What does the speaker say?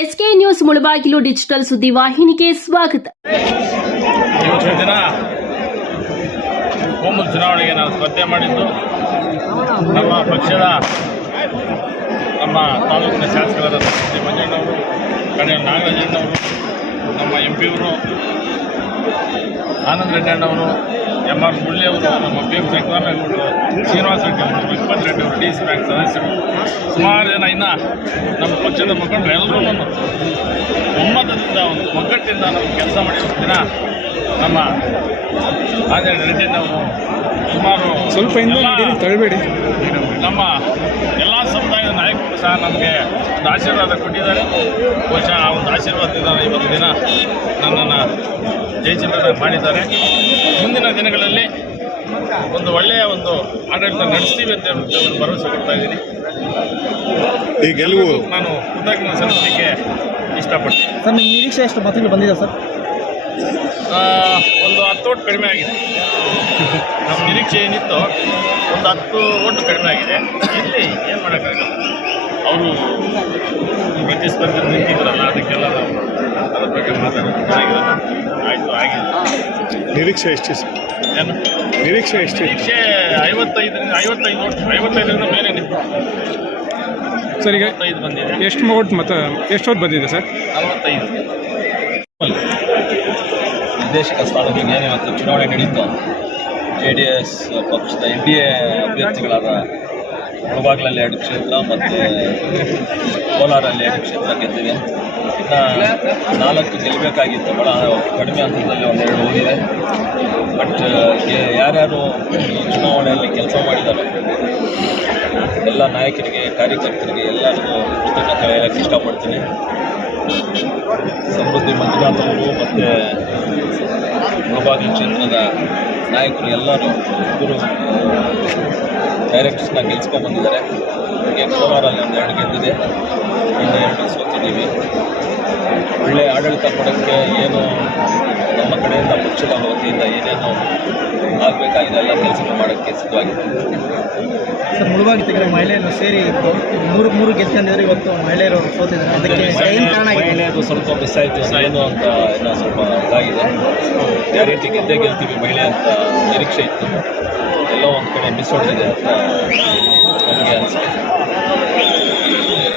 SK news Mulbagal digital ಸುದ್ದಿ ವಾಹಿನಿಗೆ ಸ್ವಾಗತ. ಚುನಾವಣೆಗೆ ನಾನು ಸ್ಪರ್ಧೆ ಮಾಡಿದ್ದು. ನಮ್ಮ ಪಕ್ಷದ ನಮ್ಮ ತಾಲೂಕಿನ ಶಾಸಕರಾದ ಶ್ರೀ ಮಂಜಣ್ಣವರು ಕಡೆ ನಾಗರಾಜಣ್ಣವರು, ನಮ್ಮ ಎಂ ಪಿಯವರು ಆನಂದ್ ರೆಡ್ಡಿ ಅಣ್ಣವರು ಎಂ ಆರ್ ಮುಳ್ಳಿ ಅವರು ನಮ್ಮ ಪಿ ಎಂ ಶ್ರೀನಿವಾಸ ರೆಡ್ಡಿ ಅವರು ವಿಕ್ಪತ್ ರೆಡ್ಡಿ ಅವರು ಡಿ ಸಿ ಬ್ಯಾಂಕ್ ಸದಸ್ಯರು. ಸುಮಾರು ಜನ ಇನ್ನು ನಮ್ಮ ಪಕ್ಷದ ಮುಖಂಡರು ಎಲ್ಲರೂ ಒಮ್ಮತದಿಂದ ಒಂದು ಒಗ್ಗಟ್ಟಿಂದ ನಾವು ಕೆಲಸ ಮಾಡಿರೋ ದಿನ ನಮ್ಮ ಆಂಜನೇಯ ಅವರು ಸುಮಾರು ಸ್ವಲ್ಪ ನಡೀರಿ ನಮ್ಮ ಎಲ್ಲ ಸಮುದಾಯದ ನಾಯಕರು ಸಹ ನಮಗೆ ಒಂದು ಆಶೀರ್ವಾದ ಕೊಟ್ಟಿದ್ದಾರೆ. ಬಹುಶಃ ಆ ಒಂದು ಆಶೀರ್ವಾದದಿಂದ ಇವತ್ತು ದಿನ ನನ್ನನ್ನು ಜಯಚಂದ್ರ ಮಾಡಿದ್ದಾರೆ. ಮುಂದಿನ ದಿನಗಳಲ್ಲಿ ಒಂದು ಒಳ್ಳೆಯ ಒಂದು ಆಡಳಿತ ನಡೆಸ್ತೀವಿ ಅಂತ ಹೇಳಿ ಒಂದು ಭರವಸೆ ಕೊಡ್ತಾ ಇದ್ದೀನಿ. ಈ ಗೆಲುವು ನಾನು ಕೃತಜ್ಞ ಸಲ್ಲಿಸಲಿಕ್ಕೆ ಇಷ್ಟಪಡ್ತೀನಿ. ಸರ್ ನಿಮ್ಮ ನಿರೀಕ್ಷೆ ಎಷ್ಟು? ಮತಗಳು ಬಂದಿದೆ ಸರ್? ಒಂದು ಹತ್ತು ಓಟ್ ಕಡಿಮೆ ಆಗಿದೆ. ನಮ್ಮ ನಿರೀಕ್ಷೆ ಏನಿತ್ತು ಒಂದು ಹತ್ತು ಓಟ್ ಕಡಿಮೆ ಆಗಿದೆ. ಇಲ್ಲಿ ಏನು ಮಾಡೋಕ್ಕಾಗಲ್ಲ. ಅವರು ಪ್ರತಿಸ್ಪರ್ಧೆ ನಿರೀಕ್ಷೆ ಎಷ್ಟು ಸರ್? ಏನು? ನಿರೀಕ್ಷೆ ಎಷ್ಟು? ನಿರೀಕ್ಷೆ ಐವತ್ತೈದರಿಂದ ಐವತ್ತೈದು ಓಟ್ ಐವತ್ತೈದರಿಂದ ಮೇಲೆ ನಿಂತು ಸರ್ ಈಗ ಬಂದಿದೆ. ಎಷ್ಟು ಓಟ್ ಮತ ಎಷ್ಟು ಓಟ್ ಬಂದಿದೆ ಸರ್? ನಲವತ್ತೈದು. ನಿರ್ದೇಶಕ ಸ್ಥಾನಕ್ಕೆ ಏನು ಇವತ್ತು ಚುನಾವಣೆ ನಡೀತು ಜೆ ಡಿ ಎಸ್ ಪಕ್ಷದ ಎನ್ ಡಿ ಎ ಅಭ್ಯರ್ಥಿಗಳಾದ ಮುಳಬಾಗ್ಲಲ್ಲಿ ಎರಡು ಕ್ಷೇತ್ರ ಮತ್ತು ಕೋಲಾರಲ್ಲಿ ಎರಡು ಕ್ಷೇತ್ರ ಇನ್ನು ನಾಲ್ಕು ಗೆಲ್ಲಬೇಕಾಗಿತ್ತು ಭಾಳ ಕಡಿಮೆ ಹಂತದಲ್ಲಿ ಒಂದೆರಡು ಹೋಗಿದೆ. ಬಟ್ ಯಾರ್ಯಾರು ಈ ಚುನಾವಣೆಯಲ್ಲಿ ಕೆಲಸ ಮಾಡಿದ್ದಾರೆ ಎಲ್ಲ ನಾಯಕರಿಗೆ, ಕಾರ್ಯಕರ್ತರಿಗೆ ಎಲ್ಲರಿಗೂ ಕೃತಜ್ಞತೆ ಹೇಳಕ್ಕೆ ಇಷ್ಟಪಡ್ತೀನಿ. ಸಮೃದ್ಧಿ ಮಂಜುನಾಥ್ ಅವರು ಮತ್ತು ಮುಳಬಾಗಿಲು ಕ್ಷೇತ್ರದ ನಾಯಕರು ಎಲ್ಲರೂ ಇಬ್ಬರು ಡೈರೆಕ್ಟರ್ಸ್ನ ಗೆಲ್ಸ್ಕೊಂಡು ಬಂದಿದ್ದಾರೆ. ಹೀಗೆ ಒಂದು ಎರಡು ಗೆದ್ದಿದೆ ಇನ್ನು ಎರಡು ಸೋತಿದ್ದೀವಿ ಒಳ್ಳೆಯ ಆಡಳಿತ ಕೊಡೋಕ್ಕೆ ಏನು ನಮ್ಮ ಕಡೆಯಿಂದ ಪಕ್ಷದ ವತಿಯಿಂದ ಏನೇನು ಆಗಬೇಕಾಗಿದೆ ಎಲ್ಲ ಕೆಲಸಗಳು ಮಾಡೋಕ್ಕೆ ಸಿದ್ಧವಾಗಿದೆ. ಸರ್ ಮುಳುವಾಗಿ ತೆಗೆದ ಮಹಿಳೆಯರು ಸೇರಿ ಮೂರು ಮೂರು ಗೆದ್ಕೊಂಡಿದ್ರೆ ಇವತ್ತು ಮಹಿಳೆಯರು ಸೋತಿದ್ದಾರೆ. ಅದಕ್ಕೆ ಮಹಿಳೆಯದು ಸ್ವಲ್ಪ ಮಿಸ್ ಆಯಿತು ಏನು ಅಂತ ಏನೋ ಸ್ವಲ್ಪ ಇದಾಗಿದೆ. ಗ್ಯಾರಂಟಿ ಗೆದ್ದೇ ಗೆಲ್ತೀವಿ ಮಹಿಳೆ ಅಂತ ನಿರೀಕ್ಷೆ ಇತ್ತು. ಎಲ್ಲ ಒಂದು ಕಡೆ ಮಿಸ್ ಹೊಡೆದಿದೆ ಅಂತ ನಮಗೆ ಅನಿಸುತ್ತೆ.